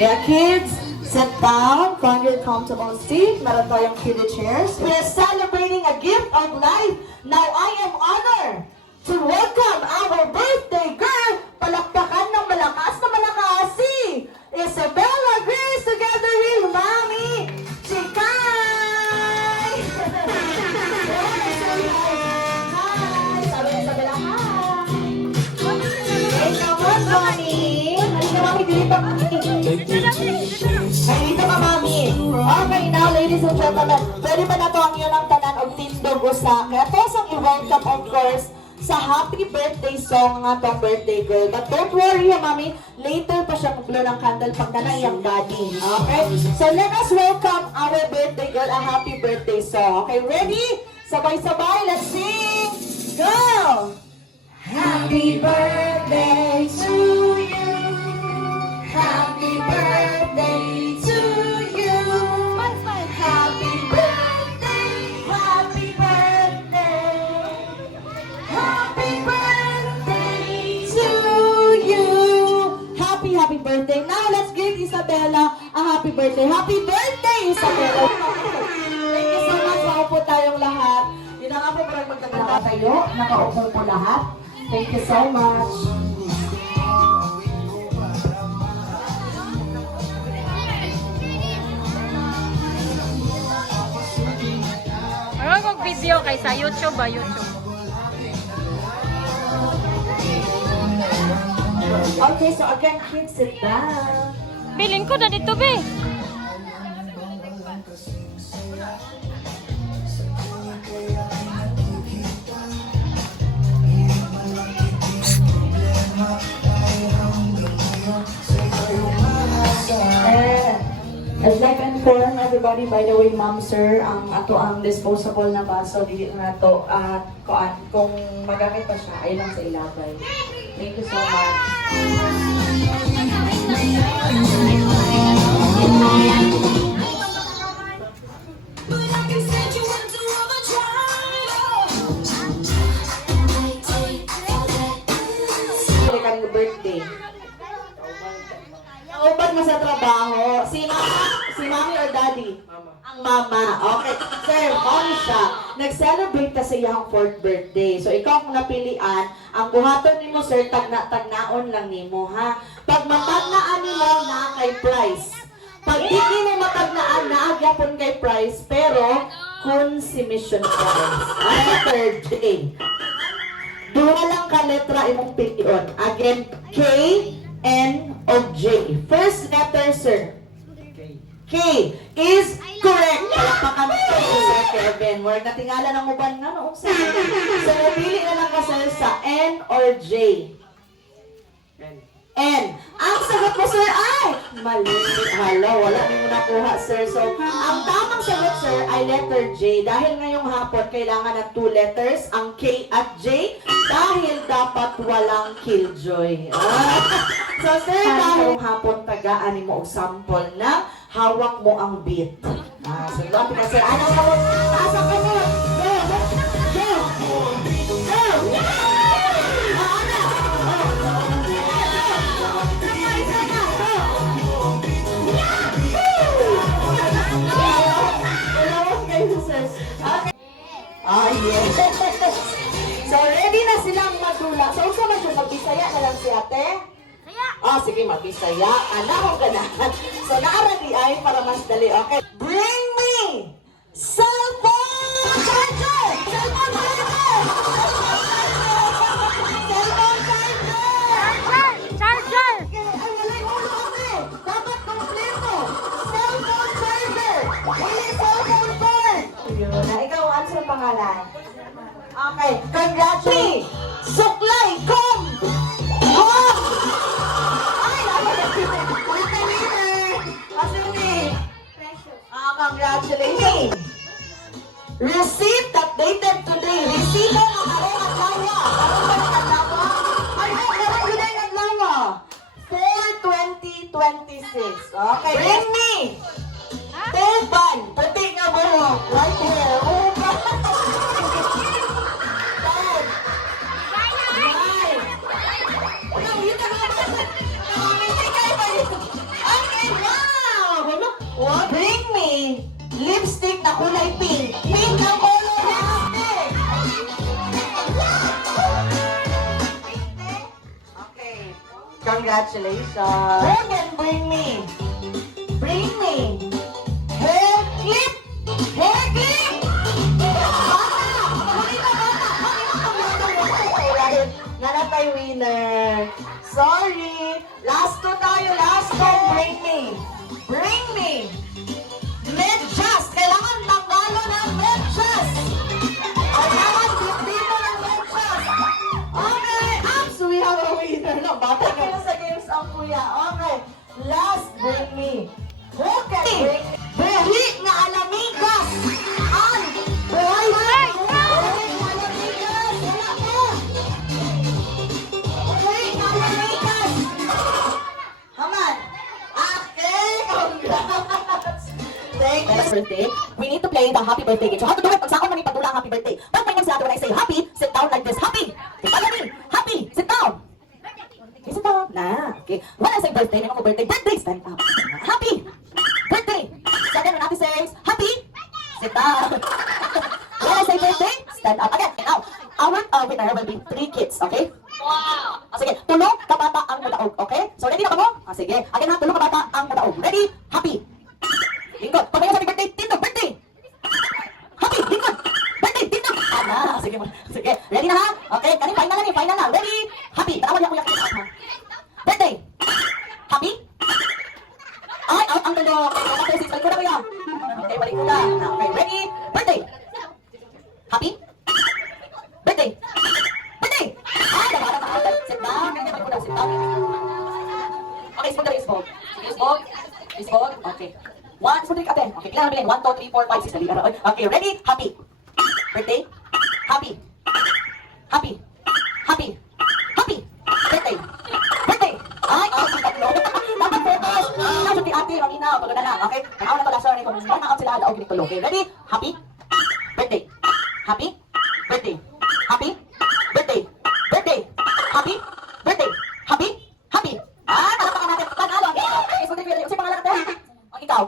Yeah, kids, sit down, find your comfortable seat. Meron tayong kiddie chairs. We are celebrating a gift of life. Now, I am honored to welcome our birthday girl. Palakpakan ng malakas na malakas si Isabella Grace together with Mommy Chikay! Hi! Sabi ni Isabella, hi! Hey, naman, Mommy! Halika, Mommy, dili pa kami. Halika pa, Mommy. Okay, now, ladies and gentlemen, pwede ba na to ang yun ang tanan o tindog usa? Kaya to sang i-welcome, of course, sa happy birthday song nga tong birthday girl. But don't worry, Mami, later pa siya mag-blow ng candle pag na iyang daddy. Okay? So let us welcome our birthday girl, a happy birthday song. Okay, ready? Sabay-sabay, let's sing! Go! Happy birthday to you. Happy birthday to you. Happy birthday, happy birthday. Happy birthday to you. Happy birthday. Now let's give Isabella a happy birthday. Happy birthday, Isabella. Thank you so much. Makaupo tayong lahat. Yun na nga po, parang magtaganda tayo. Nakaupo po lahat. Thank you so much. Ano mag-video kay sa YouTube ba? YouTube. Okay, so again, kids, sit down. Bilin ko na dito, be. I'd like to inform everybody, by the way, ma'am, sir, ang ato ang disposable na baso, dili na to, kung magamit pa siya, ay lang sa ilabay. Thank you so much. Kami birthday. Nauban mo sa trabaho. Si mami or daddy? Mama. Ang mama. Okay. Sir, ano siya? Nag-celebrate ka sa iyang 4th birthday. So, ikaw kung napilian, ang buhaton ni mo, sir, tagnaon lang ni mo, ha? Pag matagnaan ni mo, na kay price. Pag di mo matagnaan, naagyapon kay price, pero consumption price. Third day. Duha lang ka letra imong pilion. Again, K, N, o J. First letter, sir. K is correct. Palakpakan ko Sir Kevin. Word na tingala ng uban nga no. So, pili na lang ka, sir, sa N or J. N. Ang sagot mo, sir, ay mali. Hala, wala nyo nakuha, sir. So, ang tamang sagot, sir, ay letter J. Dahil ngayong hapon, kailangan ng 2 letters, ang K at J, dahil dapat walang killjoy. So, sir, dahil hapon, tagaan mo og sample na hawak mo ang beat. So, lapit ka, sir. Ano sa mo? Taas ka, sir. Go! Go! Go! Yes. So, ready na silang magdula. So, unsa man siya, magbisaya na lang si ate? Sige, magbisaya. Anahong ganahan. So, naarali ay para mas dali. Okay. Bring me cellphone charger! Cellphone charger! Cellphone charger! Charger! Ay, walay ulo kasi. Dapat kompleto. Cellphone charger! Hindi cellphone cord! Ikaw, ano sa pangalan? Okay, congratulations! Suklay, kom! Kom! Ay, ano na si congratulations! Receipt updated today. Receipt na karong adlaw. Karong adlaw. Ay, karong gulay adlaw. 4/20/26. Okay, bring me! Tuban! Pati nga buhok. Right here. Uban! Dad! Right! Ano, yun na nga ba? Namamiti kayo ba yun? Okay, Congratulations. Who can bring me? Bring me. Hair clip. Hair clip. Nanatay winner. Sorry. Last two tayo. Last two. Bring me. Bring me. Medyas. Kailangan manggalo ng medyas. Kailangan dito ng medyas. Okay. So we have a winner. No, bata ka sa games ang kuya. Okay. Last. Bring me. Who can bring me? Buhi nga alamigas. Ang buhay na. Buhi nga alamigas. Wala ko. Buhi nga alamigas. Haman. Okay. Congrats. Thank you. Birthday. We need to play the happy birthday game. So how to do it? Pag saan man ipatula ang happy birthday. Pag may sila when I say happy, sit down like this. Happy. Follow me. Happy. Sit down. Okay, sit down. Na. Okay. When I say birthday, naman ko birthday. Birthday. Stand up. Happy. Birthday. So then when Ate says happy, sit down. When I say birthday, stand up. Again. Now, our winner will be 3 kids. Okay? Wow. Sige. Tulong kabata ang mudaog. Okay? So ready na ba mo? Sige. Again ha. Tulong kabata ang mudaog. Ready? Happy. Lingkod. Pag may sabi birthday, tindog, birthday. Happy, lingkod. Birthday, tindog. Ana, sige mo. Sige. Ready na ha? Okay, kani final na ni, final na. Ready? Happy. Tanawan niya kuya. Birthday. Happy. Ay, out ang tindog. Okay, sis, balik ko na kuya. Okay, balik ko na. Okay, ready? Birthday. Happy. Birthday. Birthday. Ay, dapat na out. Sit down. Okay, balik ko na. Sit down. Okay, spoke na rin, spoke. Sige, spoke. Spoke. Okay. 1, so ate. Okay, kailangan bilhin. 1, 2, 3, 4, 5, 6, dali. Okay, ready? Happy. Birthday. Happy. Happy. Happy. Happy. Birthday. Birthday. Ay, out ang tatlo. Dapat focus. Nasa ti ate, ang ina. Pagod na. Okay? Kaya na pala, sorry. Kung out sila, alaog yung tulo. Okay, ready? Happy. Birthday. Happy. Birthday. Happy. Birthday. Birthday. Happy. Birthday. Happy. Happy. Ah, nalapakan natin. Panalo. Okay, so dali. Kasi pangalan natin. Ikaw?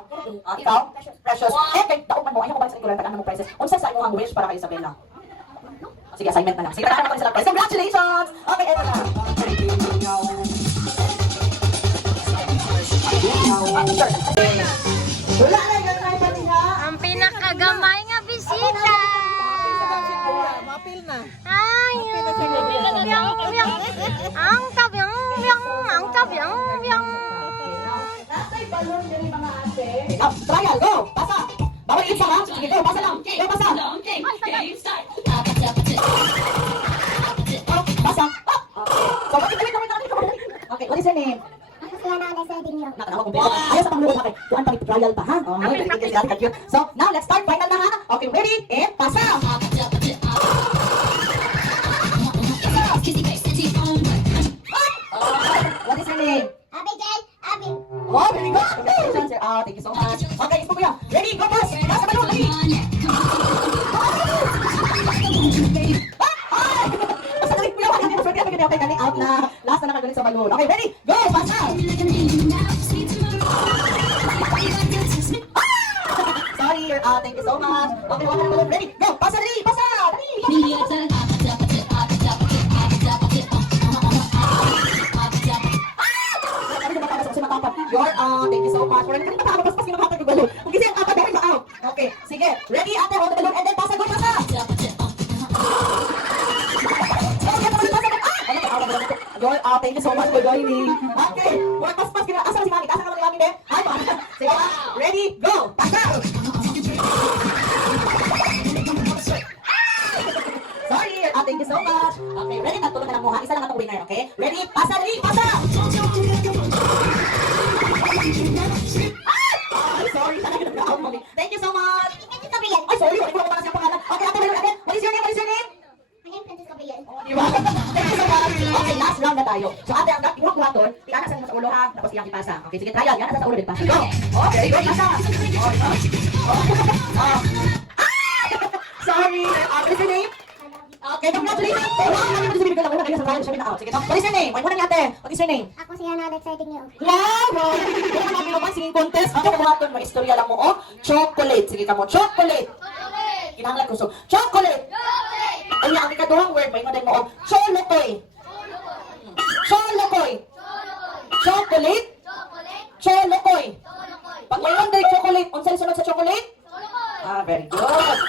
Ikaw? Precious. Eh, kay daog man mo. Ayaw mo ba sa lingkuran? Tagaan mo prizes. Unsa sa imong wish para kay Isabela? Sige, assignment na lang. Sige, tagaan mo sila prize. Congratulations! Okay, eto na. Wala na yung tayo pa niya. Ang pinakagamay nga bisita. Mapil na. Ay, ang tabyang, ang tabyang, Natay balon din mga ate. Trial, go! Pasa! Bawal isa ha? Sige, go! Pasa lang! Go, pasa! Pasa! So, wait. Okay, what is your name? Nakanawa kong pera. Ayaw sa panglulog, okay. Kuhan pa trial pa, ha? Okay, so, now, let's start. Final na, ha? Okay, ready? And pasa! What is your name? Oh, very good. Congratulations, sir. Thank you so much. Okay, ito kuya. Ready? Go first. Nasa balon. Ready? Basta galing kuya. Wala nito. Sorry, okay, galing out na. Last na nakagaling sa balon. Okay, ready? Go! Pasa! Sorry, you're out. Thank you so much. Okay, wala na balon. Ready? Go! Pasa, ready? Pasa! Thank you so much. Wala na kanina pa paspas yung makapag yung balon. Kung kasi ang apat dahil ma-out. Okay, sige. Ready, ate, hold the balloon and then pasa, go, pasa! You're out. Thank you so much for joining. Okay, wala paspas. Asa na si Mami? Asa na si Mami, be? Hi, Mami. Sige, ready, go! Pasa! Sorry, thank you so much. Okay, ready? Tatulog na lang mo, ha? Isa lang atong winner, okay? Ready? Pasa, ready? Pasa! Sorry, talaga nag-out mo. Thank you so much. Ay, sorry, wala ko lang para sa pangalan. Okay, ate, again. What is your name? What is your name? Diba? Thank you so much. Okay, last round na tayo. So, ate, ang iwak doon, tiyanak mo sa ulo, ha? Tapos iyang ipasa. Okay, sige, trial. Yan, sa ulo din, pasa. Go! Okay, go, pasa. Sorry, what is your name? Okay, congratulations. Wow, ano yung sabihin ko lang? Wala kayo sa trial, siya na-out. Sige, what is your name? Wait, muna ni ate. What is your name? Ako si Hannah, exciting niyo. Wow! Kung kami naman singing contest, ako mga ito, may istorya lang mo, oh. Chocolate. Sige ka mo, chocolate. Kinahanglan ko, so, chocolate. Kanya, ang ikaduhang word, may maday mo, oh. Cholokoy. Cholokoy. Chocolate. Cholokoy. Pag may under chocolate, unsay sunod sa chocolate? Ah, very good.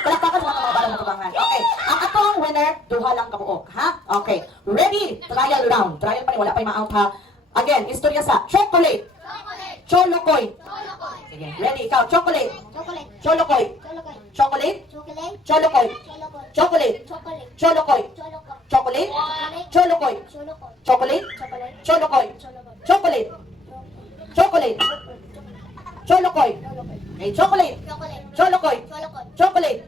Palakpakan sa mga bala na tubangan. Okay. Ang atong winner, duha lang kabuok, ha? Okay. Ready? Trial round. Trial pa rin, wala pa yung ma-out, ha? Again, istorya sa chocolate. Cholokoy. Sige, ready? Ikaw, chocolate. Cholokoy. Chocolate. Cholokoy. Chocolate. Cholokoy. Chocolate. Cholokoy. Chocolate. Cholokoy. Chocolate. Chocolate. Cholokoy. Okay, chocolate. Cholokoy. Chocolate.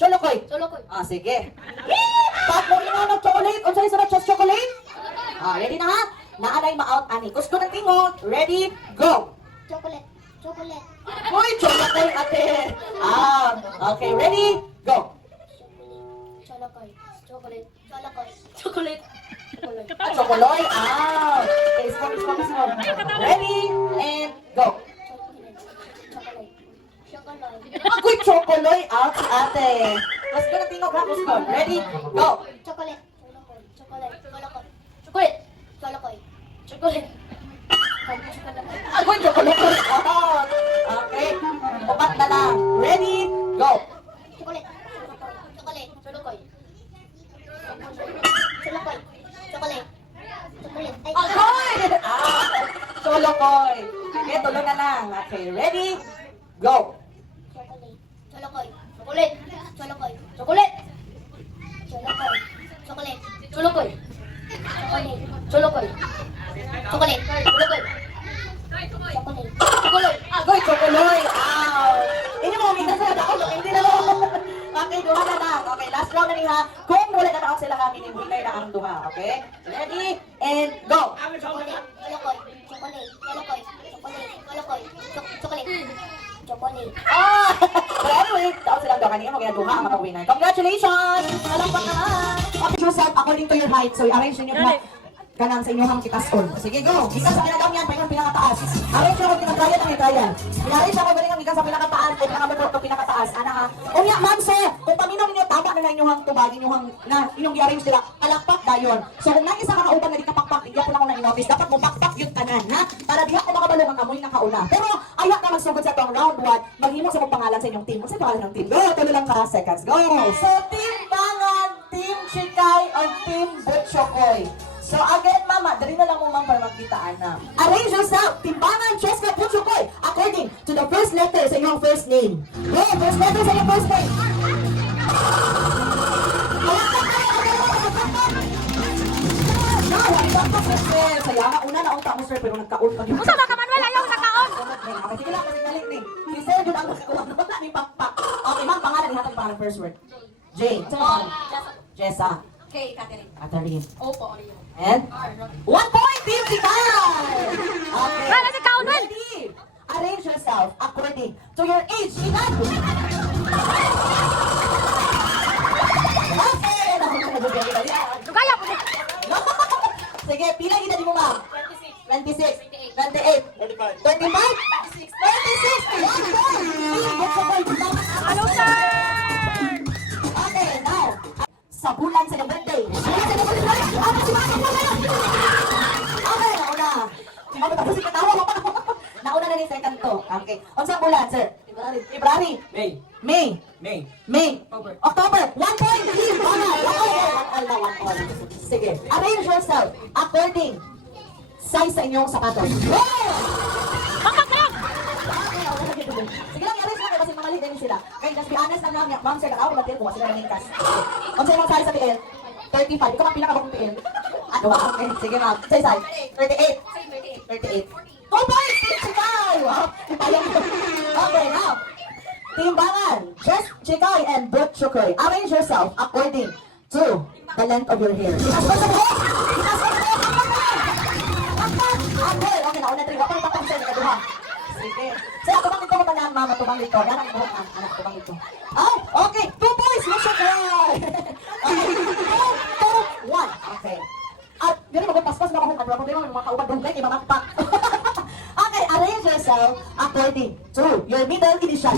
Cholokoy. Ah, sige. Pag mo inanong chocolate, unsay sunod sa chocolate? Ah, ready na ha? Naanay ma-out ani. Gusto ng tingog. Ready? Go. Uy, chocolate ate. Ah, okay, ready? Go. Ah, chocoloy. Ah. Okay, stop. Ready? And go. Ako'y chocoloy. Ah, si ate. Gusto ng tingog ha? Gusto. Ready? Go. Ako'y chocoloy. Ah. Okay. Upat na lang. Ready? Go. Ako'y! Ah. Cholokoy. Okay, tuloy na lang. Okay, ready? Go. Agoy, chocoloy! Ow! Ini mo, minta sa ako, hindi na mo. Okay, duha na lang. Okay, last round na rin ha. Kung wala na sila kami, winner na ang duha. Okay? Ready? And go! Ah! But anyway, dapat silang duha. Kanina mo ginaduha ang mga winner. Congratulations! Palakpak naman! Okay, yourself according to your height. So, i-arrange ninyo na kanang sa inyong kitason. Sige, go! Ikas sa pinagam yan, painong pinakataas. Arrange ako pinagkaya ng trial. I-arrange ako galing ikas sa pinakataas o pinakamotor o pinakataas. Ana ha? O nga, ma'am sir, kung paminaw ninyo, tama na inyong tubag, inyong i-arrange nila, palakpak dayon. So kung nang isa ka kauban na di kapakpak, hindi ako na ko na in-office, dapat mo pakpak yun kanan, ha? Para diha ko makabalong ang amoy na kauna. Pero ayaw ka magsugod sa itong round 1, maghimo sa mong pangalan sa inyong team. Kung sa pangalan ng team, go! Tuloy lang ka, seconds, go! So, team Bangan, team Chikay, or team Butchokoy. So again, mama, dali na lang mo ma'am para magkitaan na. Arrange yourself, Timbangan, Cheska, Butchokoy, according to the first letter sa iyong first name. Go, first letter sa iyong first name. Saya nga, una na unta mo sir, pero nagkaon pa. Usa ba ka Manuel ayaw nakaon? Okay, sige lang, kasi galing ni. Si sir, doon ang nagkaon. Wala ni pakpak. Okay, ma'am, pangalan, ihatag pangalan first word. J. Jessa. Okay, Catherine. Catherine. Opo, Oreo. And 1 point, Team Tikay! Okay. Wala si Kaon, Wen. Ready? Arrange yourself according to your age. Edad! Okay! Dugaya po. Sige, pila edad mo ma'am? 26. 28. 35. 36. 36. Ano sir? Okay, now. Sa bulan sa iyong birthday. Okay, nauna. Si Mama tapos si katawa mo pa. Nauna na ni second to. Okay. Unsang bulan, sir? February. May. October. 1 point. Please, Mama. 1 all. Sige. Arrange yourself according size sa inyong sapatos. Go! Sige lang, i-arrange lang kasi mamali din sila. Okay, just be honest lang namin. Ma'am, sir, ako mag-tell kung sila ng kas. Kung sa'yo mong size sa PL, 35. Ikaw ang pinakabagong PL. Ano ba? Okay, sige ma'am. Say size. 38. 2 points! Team Chikay! Wow! Ipayang ko. Okay, now. Team Bangan, Jess, Chikay, and Brooke Chukoy. Arrange yourself according to the length of your hair. Ikas ko sa buhok! Ikas ko sa buhok! Okay, okay, nauna 3. Wapang tapang sa'yo, nakaduha. Sige. Sir, tubang dito ko ba na mama, tubang dito. Yan ang buhok, anak, tubang dito. Ay, okay. 2 points, Miss Chikay! Okay, 2, 1. Okay. At, gano'n magpaspas na ako kung problema yung mga kauban doon kay mamagpak. Okay, arrange yourself according to your middle initial.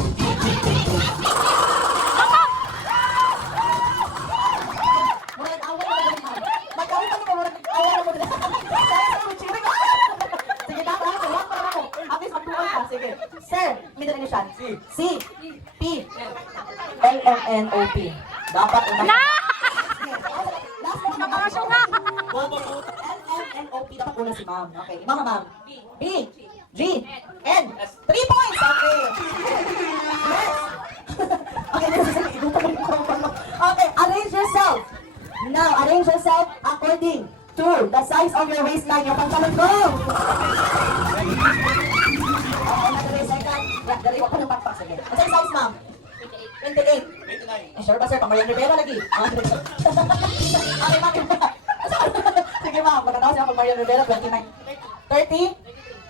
Murag awal na doon, ma'am. Mag-awal ka mo, murag awal na mo doon. Sige, Sige. Sir, middle initial. C. P. L-M-N-O-P. Dapat una. Na! Last one, ma'am. Nakakasyo nga! L-M-N-O-P. Dapat una si ma'am. Okay. Mga ma'am. B. G. N. 3 points. Okay. Yes. Okay, arrange yourself. Now, arrange yourself according to the size of your waistline. Yung pangkalon ko. Okay, second. Yeah, dari ko pa ng pakpak. Sige. Ano yung size, ma'am? 28. 29. Eh, sure ba, sir? Pang-Marian Rivera lagi. Okay, ma'am. Sige, ma'am. Pagkatapos yung pang-Marian Rivera, 29. 30.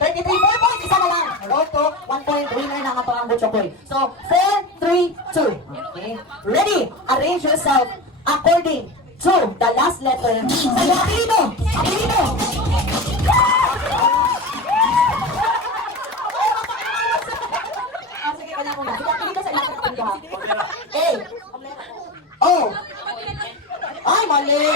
33, 4 points, isa na lang. Road to 1 point, winner na nga ang Butcho Boy. So, 4, 3, 2. Okay. Ready? Arrange yourself according to the last letter. Sa iyong apelido! Apelido! Sige, kanya muna. Sige, apelido sa iyong apelido, ha? A. O. Ay, mali!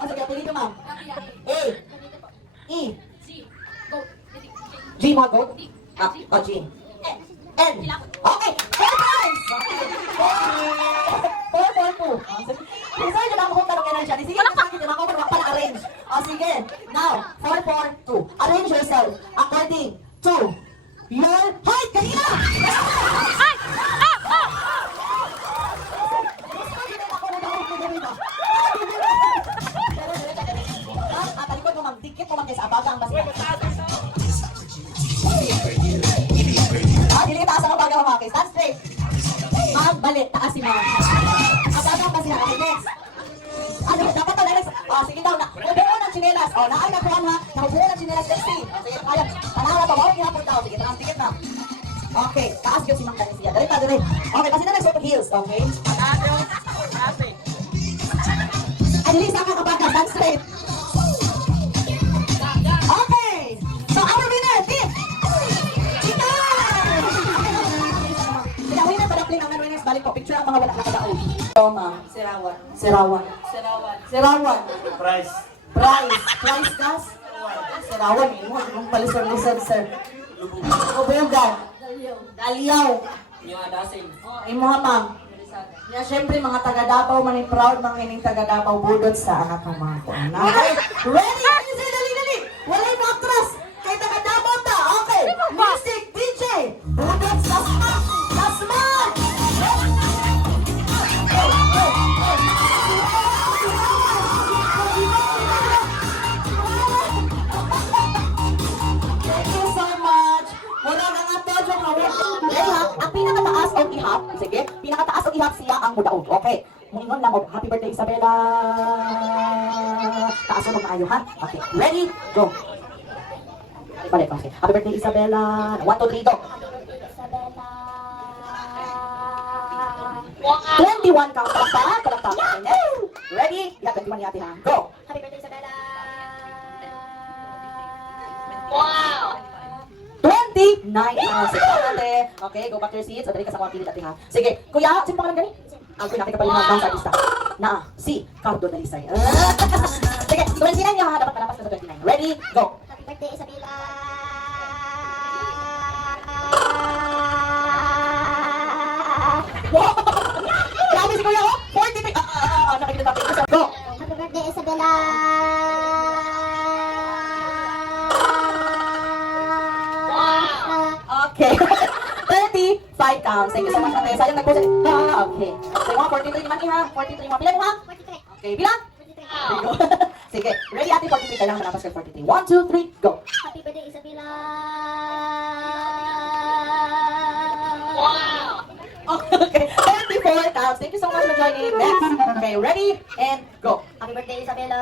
Sige, apelido, ma'am. A. E. G, mga goat? G. N. Okay, 4 points! 4, 4, 2. Sir, yun ako kung tanongin na siya. Sige, sakit yun ako kung pala-arrange. Sige, now, 4, 4, 2. Arrange yourself according to your height. Kanina! Ay! Ah! Talikod mo, ma'am. Dikit mo, ma'am, sa abagang basket. Dili taas ang abagang, ma'am. Okay, stand straight. Ma'am, balik. Taas si ma'am. Abagang basket. Okay, next. Ano, dapat to, next. Sige daw. Nakubuo ng chinelas. Naay na kuhan, ha. Nakubuo ng chinelas. Let's see. Sige, kaya. Tanawa pa. Huwag kinapot daw. Sige, taas. Dikit, ma'am. Okay, taas yun si Ma'am Kanesia. Dali pa, dali. Okay, kasi na nag-sort of heels. Okay? Ay, dili sa akin abagang. Stand straight. Okay! So our winner, Tip! Chika! Sila winner pa dapat ang winners. Balik po, picture ang mga wala nakadaog. So, ma'am. Sirawan. Sirawan. Sirawan. Sirawan. Price. Price. Price gas? Sirawan. Yung palisod-lisod, sir. Lubugan. Daliyaw. Yung adasin. Imo ha, ma'am. Yeah, syempre mga taga Davao man ay proud mga ining taga Davao budot sa anak ng mga kuana. Okay, ready? Dali. Walay mo atras. Kay taga Davao ta. Okay. Music DJ. Budot sa smack. Sa smack. Thank you so much. Muna na nga to, John Howard. Ang pinakataas o ihap, sige, pinakataas o ihap siya ang mudaog. Okay, mungon lang og happy birthday Isabella. Taas mo maayo ha. Okay, ready? Go. Balik, okay. Happy birthday Isabella. 1, 2, 3, go. 21 count. Kalakpak. Okay, ready? Yeah, 21 yati ha. Go. Happy birthday, Isabella! 29 pounds. Okay, go back to your seats. So, dali ka sa mga pilit natin ha. Sige, kuya, sino pangalan gani? Ako nakita pa rin mga sa artista. Si Cardo Dalisay. Sige, 29 niya ha. Dapat malapas ka sa 29. Ready? Go. Happy birthday, Isabella! Wow! Grabe si kuya, oh! 43! Nakikita natin. Go! Happy birthday, Isabella! Okay. 35 counts. Thank you so much, ate. Sayang nag-post. Okay. So, mga 43 naman ha. 43 mga. Pila mo ha? 43. Okay, bilang? There you go. Sige. Ready, ate? 43. Kailangan malapas ka 43. 1, 2, 3, go. Happy birthday, Isabella! Okay. 34 counts. Thank you so much for joining. Next. Okay, ready? And go. Happy birthday, Isabella!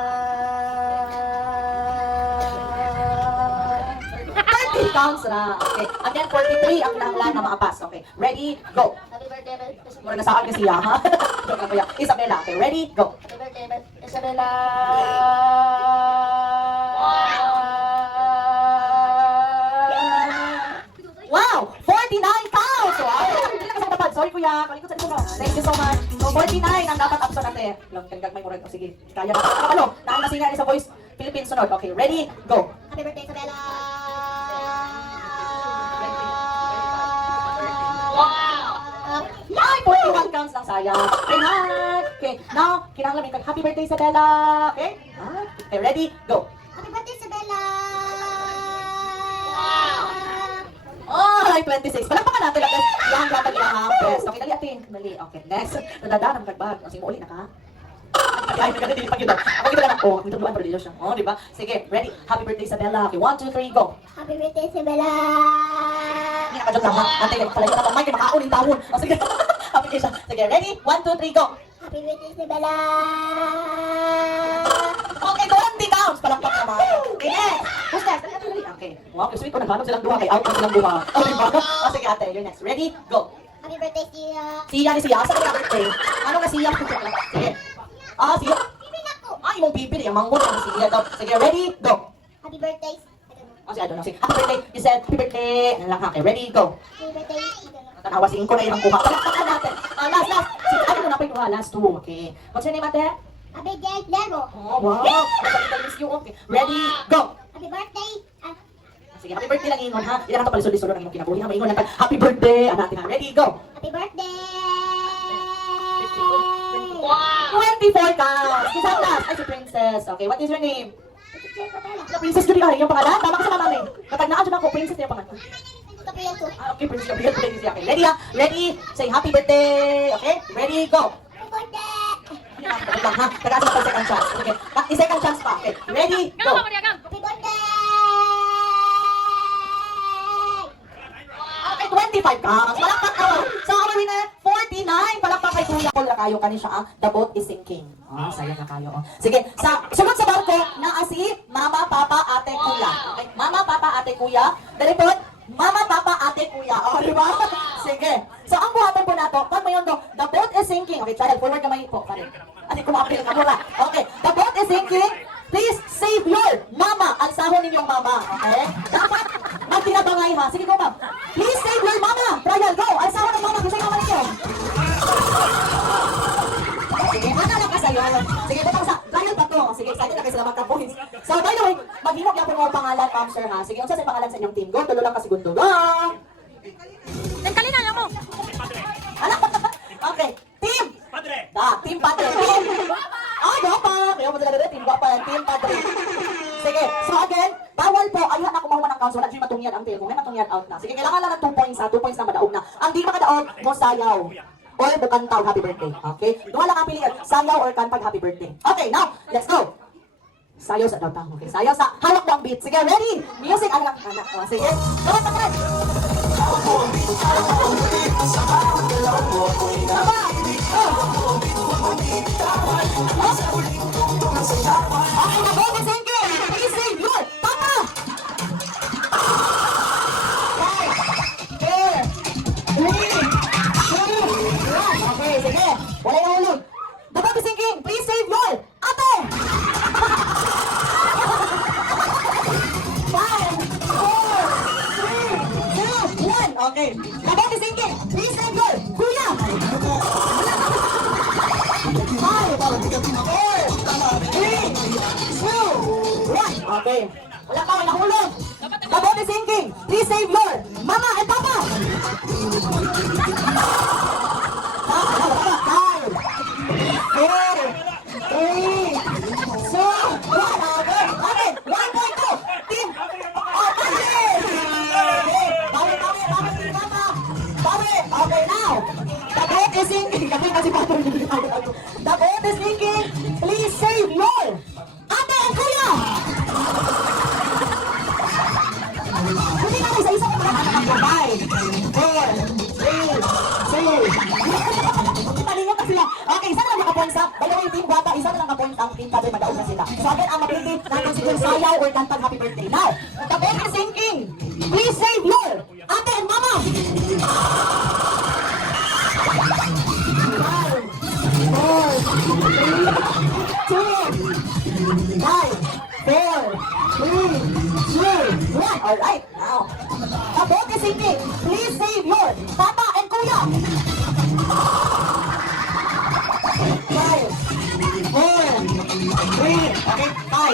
30 counts na. Okay. And then 43 ang nanglan na maapas. Okay. Ready? Go. Happy birthday, Isabella! Mura na saan kasi ha? Joke lang kuya. Isabella. Okay, ready? Go. Happy birthday, Isabella! Wow! 49 counts! Wow! Hindi na kasi matapad. Sorry kuya. Kalikot sa ito mo. Thank you so much. So 49 ang dapat abso natin. Lang, kanigag may murag. O sige. Kaya na. Ano? Naan kasi nga sa voice. Philippines sunod. Okay, ready? Go. Happy birthday, Isabella! Ay, 41 counts lang sayang. Okay, now, kinahanglan may happy birthday, Isabella. Okay? Okay, ready? Go. Happy birthday, Isabella! Oh, like 26. Palakpakan natin lang, guys. Yan, dapat yung best. Okay, dali atin. Dali. Okay, next. Nadadaan ang kagbag. Sige, uli na ka. Ay, nagkakadili pa yun. Ako kita lang. Oh, ito dumaan, pero siya. Oh, di ba? Sige, ready? Happy birthday, Isabella. Okay, 1, 2, 3, go. Happy birthday, Isabella! Hindi nakadyoke lang, ha? Antay, pala yung kapag may makaon yung tawon. Oh, sige. Happy siya. Sige, ready? 1, 2, 3, go. Happy birthday, Isabella! Okay, 20 counts. Palakpak naman. Okay, next. Who's next? Dali, dali. Okay. Wow, sweet ko. Naghanap silang duha. Kay out na silang duha. Oh, di ba? Oh, sige, ate. You're next. Ready? Go. Happy birthday, Tia! Siya ni siya. Sa kanya birthday. Ano nga siya? Sige. Ah, siya. Ay, mong bibili. Ang manggo na siya daw. Sige, ready? Go. Happy birthday! Oh, si Ado na. Sige. Happy birthday. You said happy birthday. Ano lang ha? Okay, ready? Go. Happy birthday! Tanawa, ko na ilang kuha. Palakpakan natin. Last. Si Ado na napay kuha. Last two. Okay. What's your name, ate? Happy birthday, Lero! Oh, wow. Miss you. Okay. Ready? Go. Happy birthday! Sige, happy birthday lang ingon ha. Ilan to palisod-lisod ang imong kinabuhi ha. Maingon lang tag happy birthday. Ano natin ha. Ready? Go. Happy birthday! 24 counts. Isa last. Ay, si Princess. Okay, what is your name? The Princess Judy Ari. Yung pangalan? Tama ka sa mama eh. Kapag naadyo na ako, Princess na yung pangalan. Okay, Princess Judy Ari. Okay, ready ha? Ready? Say happy birthday. Okay? Ready? Go. Happy birthday! Wait lang ha. Tagaasa pa second chance. Okay. Second chance pa. Okay. Ready? Go. Gang, Maria, gang. Happy birthday! Okay, 25 counts. Palakpak ka. So, our winner, 49. Palakpak kay Kuya. Kula kayo kanin siya. The boat is sinking. Sayang na kayo. Sige, sunod sa barko na si Mama, Papa, Ate, Kuya. Okay, Mama, Papa, Ate, Kuya. Dali po, Mama, Papa, Ate, Kuya. Di ba? Sige. So, ang buhatan po nato, pag mayon do, the boat is sinking. Okay, child, forward kamay po. Pare. Ate, kumapil ka mula. Okay, the boat is sinking. Please save your mama. Ang sahon ninyong mama. Okay? Dapat magtinabangay ha. Sige, go ma'am. Please save your mama. Trial, go. Ang sahon ng mama. Gusto yung mama ninyo. Sige, ano lang ka sa'yo. Sige, butang sa trial pa to. Sige, excited na kayo sila magka-points. So, by the way, maghimok yan po mga pangalan, ma'am, sir ha. Sige, unsa sa pangalan sa inyong team? Go, tulo lang ka segundo. Go! Nagkalina lang mo. Ano? Okay, team! Padre! Team Padre. Team! Guwapa! Kaya mo talaga team Guwapa yan. Team Padre. Sige, so again, bawal po. Ayun ako mahuman ng counts. Wala dyan matungyan ang tail. Kung may matungyan out na. Sige, kailangan lang ng 2 points ha. 2 points na madaog na. Ang di makadaog, mo sayaw. Or bukantaw, happy birthday. Okay? Duha lang ang pilihan. Sayaw or kantag, happy birthday. Okay, now, let's go. Sayaw sa daw tao. Okay, sayaw sa hawak ng beat. Sige, ready? Music, anak. Sige, gawin pa rin. Okay, na boat is sinking. Please save your papa. 5, 4, 3, 2, 1. Okay, sige. Wala yung hulog. The boat is sinking. Please save your ate. 5, 4, 3, 2, 1. Okay. The boat is sinking. Please save your kuya. 5, 4, 3, 2, 1. Okay. Wala pa, nahulog. The boat is sinking. Please save your mama and papa. 5, 4, 3, 2, 1. Okay. Okay. 1.2. Team. Oh, Padre. Okay. Bawi, team mama. Bawi. Okay, now. The boat is sinking. Kasi kasi Padre. The boat is sinking. Please save your ate and kuya. Hindi na kayo sa isang mga anak. 5, 4, 3, 2. Palingan pa sila. Okay, isa na lang nakapoints ha. By the way, team Guwapa, isa na lang nakapoints ang team Padre, madaog na sila. So again, ang mability natin si Kuya Sayaw or kantang happy birthday. Now, the boat is sinking. Please save your ate and mama. 5, 4, 3, 2, 1. Alright, now. The boat is sinking. Please save your papa and kuya. 5, 4, 3, okay, 5,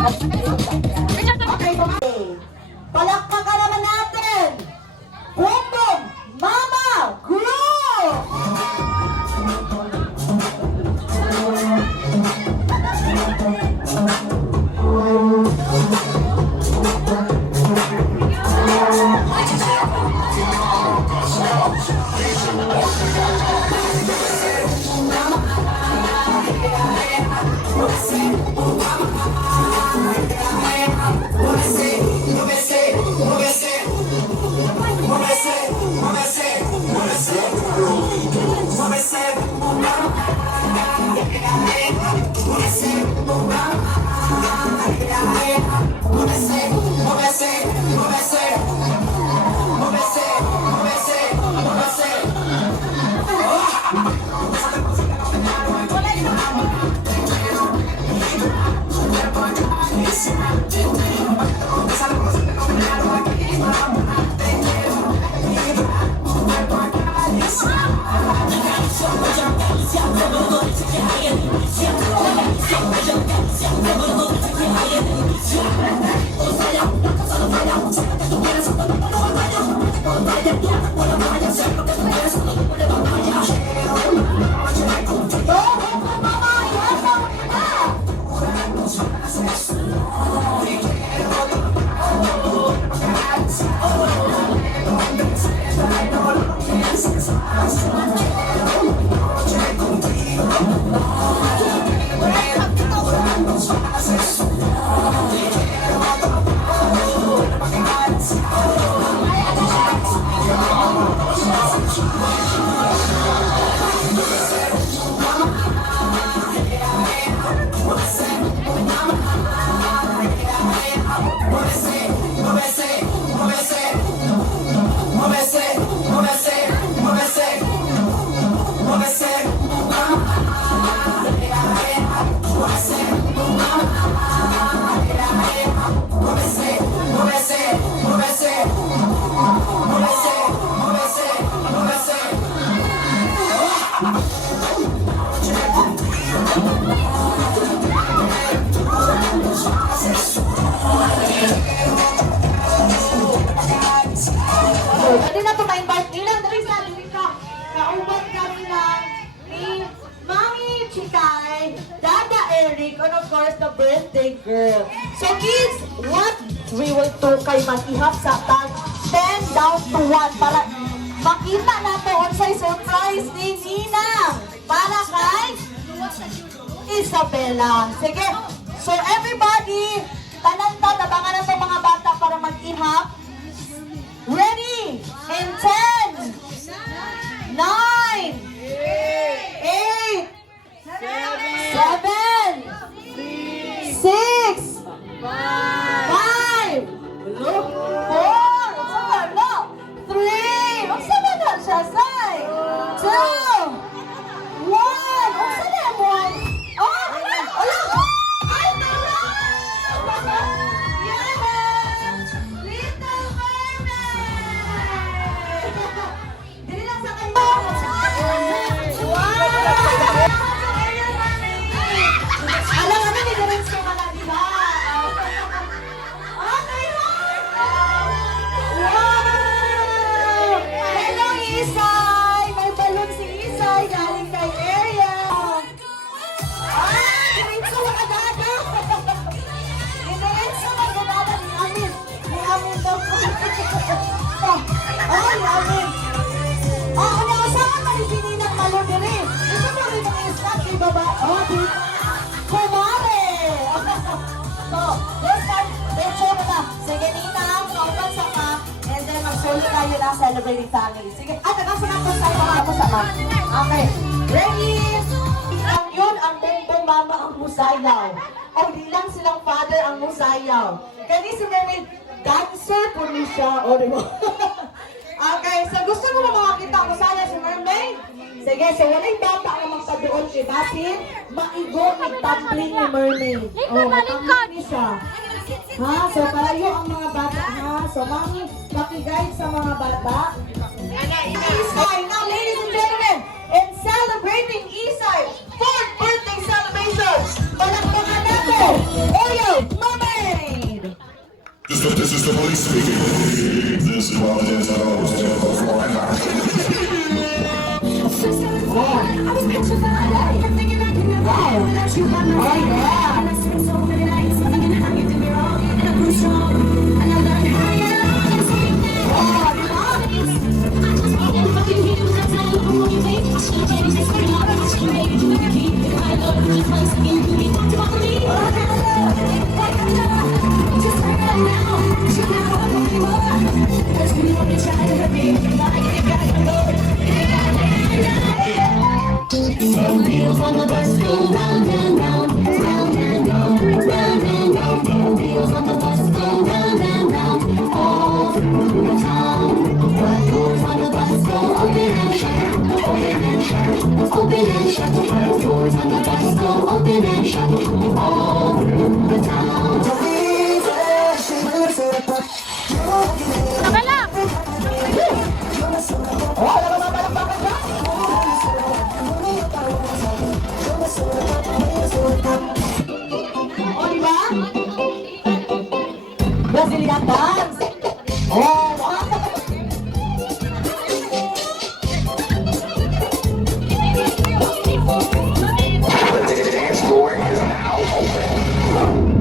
Okay, palakpakan naman natin! Kwentong Mama Group! Pwede na ito ma-invite nila. Dali ka. Kaubat kami ng ni Mami Chikay, Dada Eric, and of course, the birthday girl. So kids, what we will do kay mag-ihap sa tag 10 down to 1 para makita na ito unsay surprise ni Nina para kay Isabela. Sige. So everybody, tanan-tan, tabangan na itong mga bata para mag-ihap. Ready? In 10, 9, 8, 7, 6, 5, 4, 3, 2, celebrating family. Sige, nakasama. Okay, ready? Ang yun, ang bumbong mama ang musayaw. O di lang silang father ang musayaw. Kani si Mermaid, dancer po ni siya. O, di ba? Okay, so gusto mo na makakita ang musaya si Mermaid? Sige, so walay bata ang magpadoon kay Batin, maigo ng tumbling ni Mermaid. O, tumbling ni siya. Ha? So, palayo ang mga bata, ha? So, mami, makiguide sa mga bata. Isay, now, ladies and gentlemen, in celebrating Isay 4th birthday celebration, palakpakan natin, Oreo, Mami Wheels on the bus go round and round, round and round, round and round. The wheels on the bus go round and round, all through the town. The doors on the bus go open and shut, open and shut, open and shut. The doors on the bus go open and shut, all through the town. Nakala! O, di ba? Brazilian dance. Oh,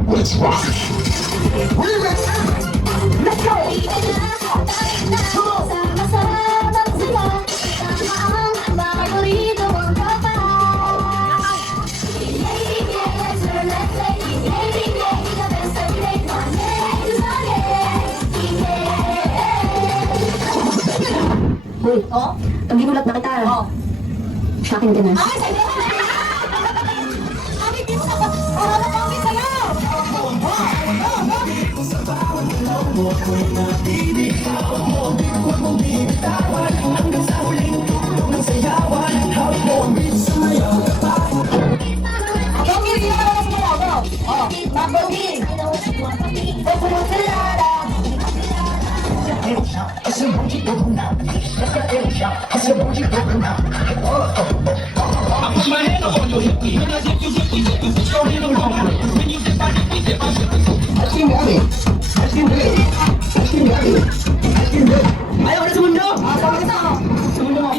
Let's rock. Uy, oh. pag ginulat na kita, Oh. sa akin ka na. Ay, sa'yo! Ang itim sa para kami sa'yo! Bogey, hindi ka naman sumayaw, no? Oh, Bogey! Ayaw na sa mundo! Sa mundo mo.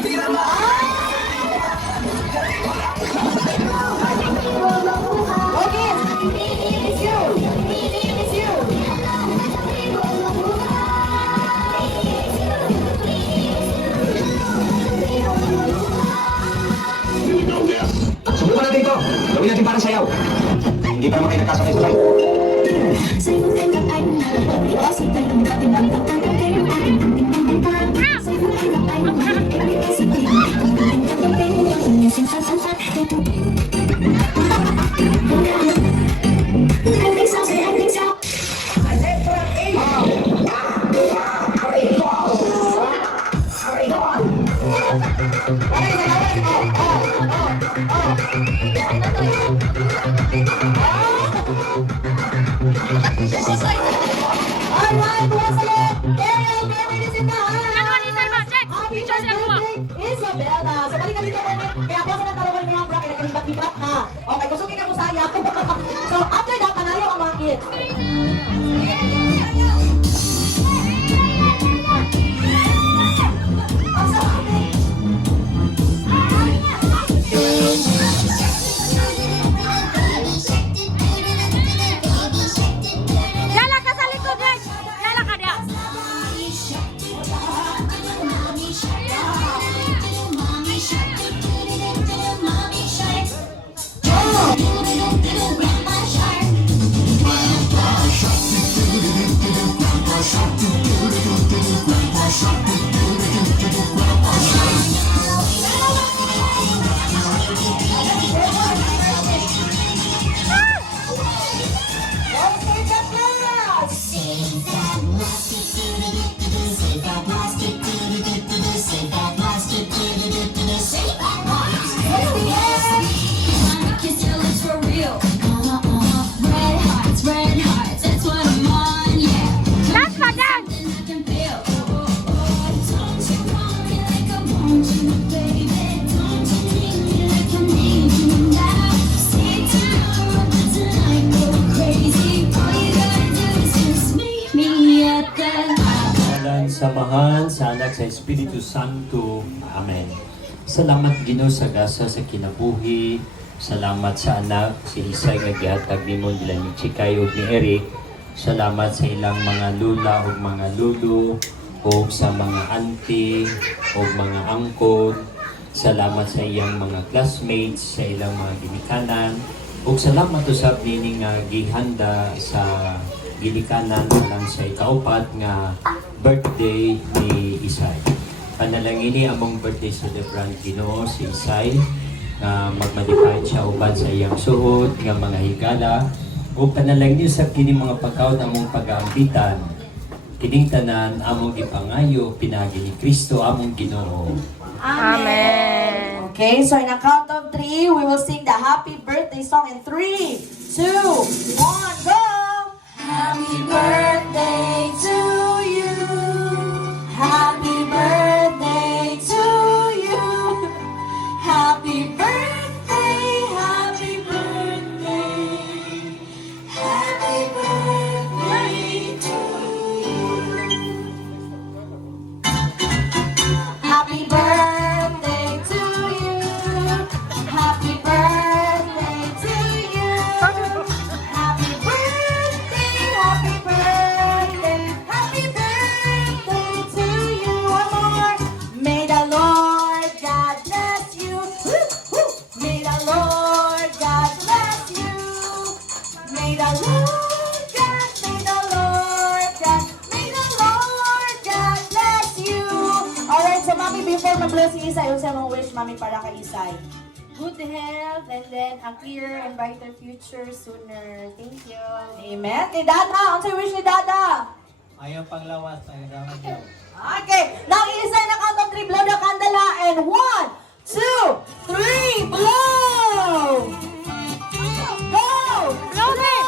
Bogey! It's you! It's you! Subukan natin ito. Gawin natin para sayaw. Hindi pa naman kayo nagkasakay-sakay. Alright, once again, very ladies and gentlemen. Ano ni Sir Jack? Happy Picture siya mo. birthday, Isabela. So, balik kami dito. Kaya po sa nagtalawan niyo ang bracket, nagkalibat-libat ha. Okay, kusugin ka po saya. So, after that, panalo ang mga kids. Yala ka sa likod, guys! Yala ka diya! Mommy shark. Espiritu Santo. Amen. Salamat Ginoo sa gasa sa kinabuhi. Salamat sa anak si Isay nga gihatag nimo nila ni Chikay ug ni Eric. Salamat sa ilang mga lula ug mga lulu ug sa mga auntie ug mga angkol. Salamat sa iyang mga classmates, sa ilang mga ginikanan. Ug salamat usab nini nga gihanda sa ginikanan alang sa ikaupat nga birthday ni Isay. Panalangini among birthday celebrant Ginoo si Isay nga magmalipay siya uban sa iyang suod nga mga higala ug panalangin sa kini mga pagkaon among pag-aambitan kining tanan among gipangayo pinagi ni Kristo among Ginoo. Amen. Okay, so in a count of 3, we will sing the happy birthday song in 3, 2, 1, go! Happy birthday to you. Happy birthday to you. Happy birthday, happy birthday. Happy birthday to you. Happy birthday to you. Happy birthday to you. Happy birthday, happy birthday, happy birthday to you. One more. May the Lord God bless you. May the Lord God bless you. May the Lord God, may the Lord God, may the Lord God bless you. Alright, so Mami, before mag-bless si Isay, yung mong wish, Mami, para kay Isay. Good health and then a clearer and brighter future sooner. Thank you. Amen. Kay Dada, ano sa'yo wish ni Dada? Ayaw panglawas, ayaw dapat yun. Okay, now Isay na count of 3, blow the candle ha, and 1, 2, 3, blow! Go! Blow it!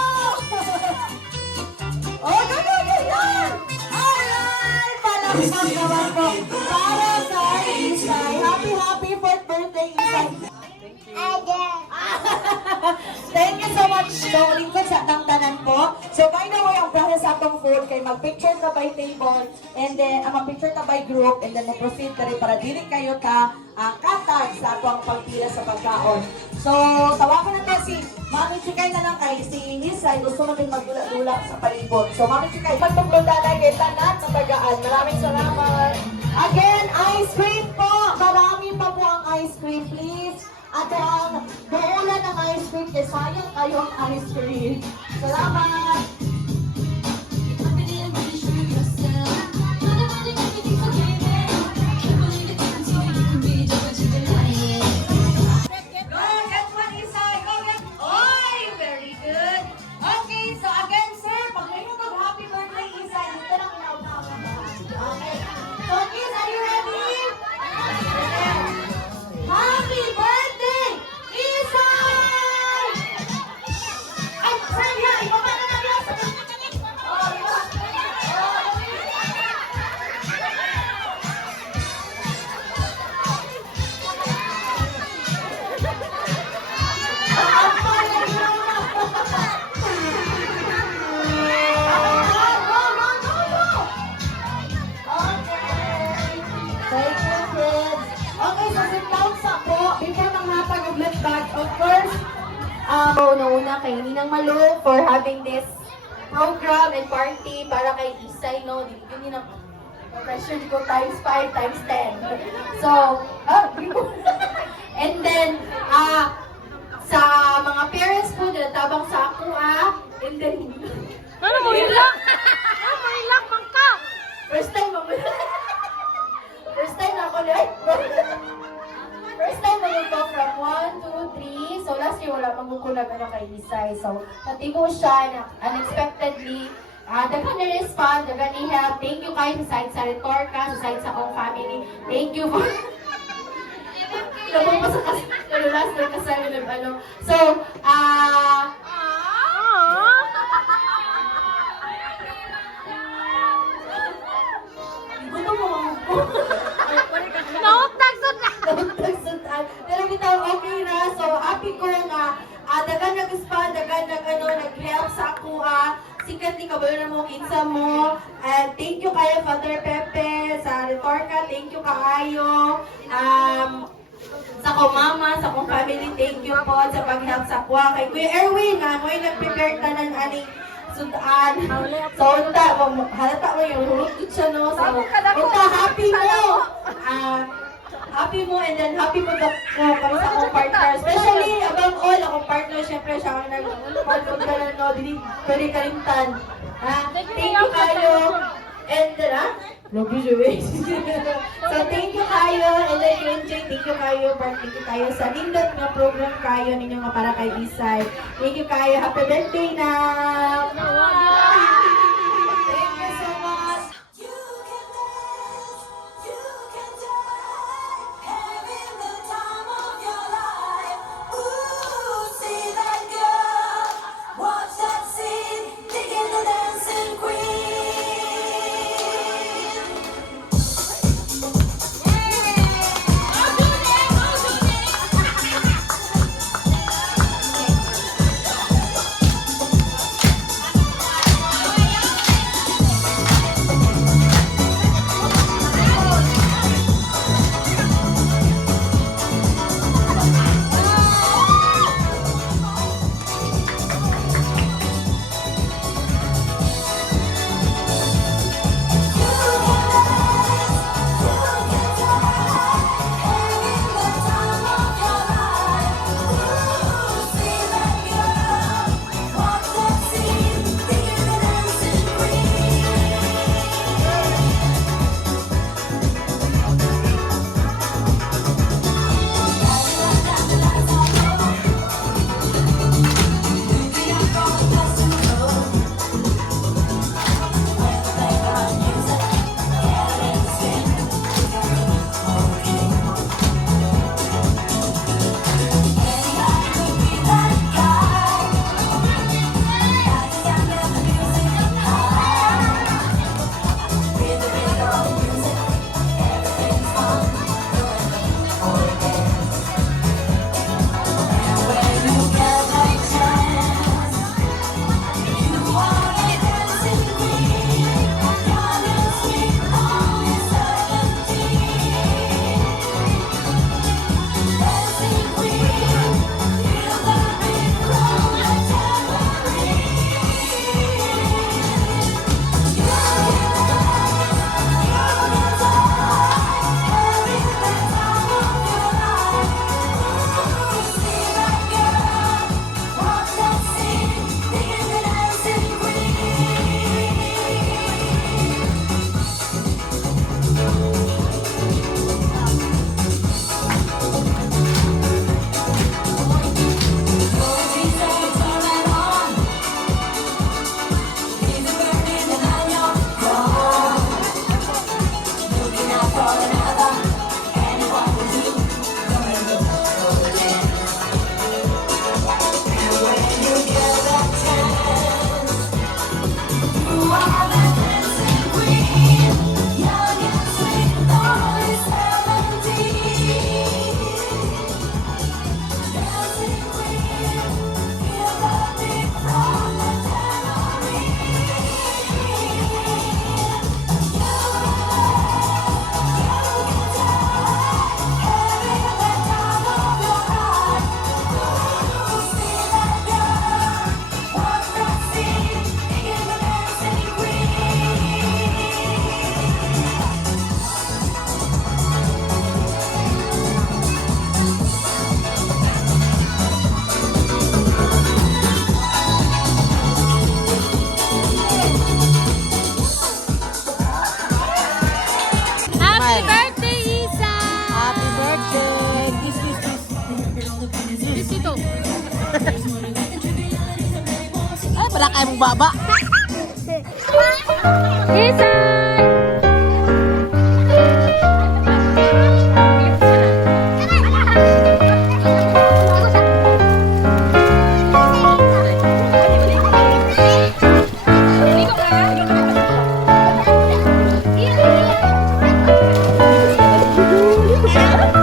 Oh, go, go, go, yan! Alright! Palakpak naman po para sa Isay. Happy, happy 4th birthday, Isay. Again. Thank you so much. So, lingkod sa tangtanan po. So, by the way, ang process sa atong food, kay mag-picture ka by table, and then, mag-picture ka by group, and then mag-proceed ka rin para dili kayo ka katag sa atong pagpila sa pagkaon. So, tawagan na to si Mami Chikay na lang kay si Isay. Gusto natin magdula-dula sa palibot. So, Mami Chikay, pagtugdala kay tanan sa tagaan. Maraming salamat. Again, ice cream po. Marami pa po ang ice cream, please. At ang buulan ng ice cream, kaya sayang kayo ang ice cream. Salamat! Go, get one, Isay! Go, get... Oy! Very good! Okay, so again, sir, pag ngayon kag happy birthday, Isay, dito lang inaunawa mo. Okay. So, kids, are you ready? Happy birthday, Isay! Ay, sir, yan! Ibaba na lang yan! Oh, iba. Una kay Ninang Malu for having this program and party para kay Isay, no? Hindi na pressure ko times 5, times 10. So, and then, sa mga parents po, tabang sa ako, and then, Ano mo ilak? Ano mo ilak man ka? first time ako, first time ako, first time ako ko from 1, 2, 3. So last year wala pang kukulag kay Isay. So natigo siya na unexpectedly. Daghan na respond, daghan ni help. Thank you kayo sa side sa Retorca, sa side sa all family. Thank you for Nabang pa sa last na kasama ng ano. So, gusto mo ako. Nautag-sud na! Pero bitaw okay na. So happy ko nga dagan nag-respond, dagan nag-help sa ako sikat ni kabayo na mo, kinsa mo. And thank you kayo, Father Pepe, sa Retorca, thank you kaayo. Sa ko mama, sa kong family, thank you po sa pag-help sa kuha. Kay Kuya Erwin, na mo'y nag-prepare tanan aning sudaan. So, unta, halata mo yung hulog siya, no? So, unta, happy mo! Happy mo, and then happy mo para sa akong partner. Especially, abang all, akong partner, syempre, siya ang nag-partner ka na, no? Dili, pwede kalimtan. Thank you kayo. And then, love you, Joey. So, thank you kayo. And then, UNJ, thank you kayo. Thank you kayo sa nindot nga program kayo ninyo nga para kay Isay. Thank you kayo. Happy birthday na! Thank you so much. You can dance, you can die, having the time of your life. Ooh, see that girl, watch that scene, digging the dancing queen. Happy birthday, Isa! Happy birthday! Bisito. Ay, wala kayong baba. Isa! Yeah.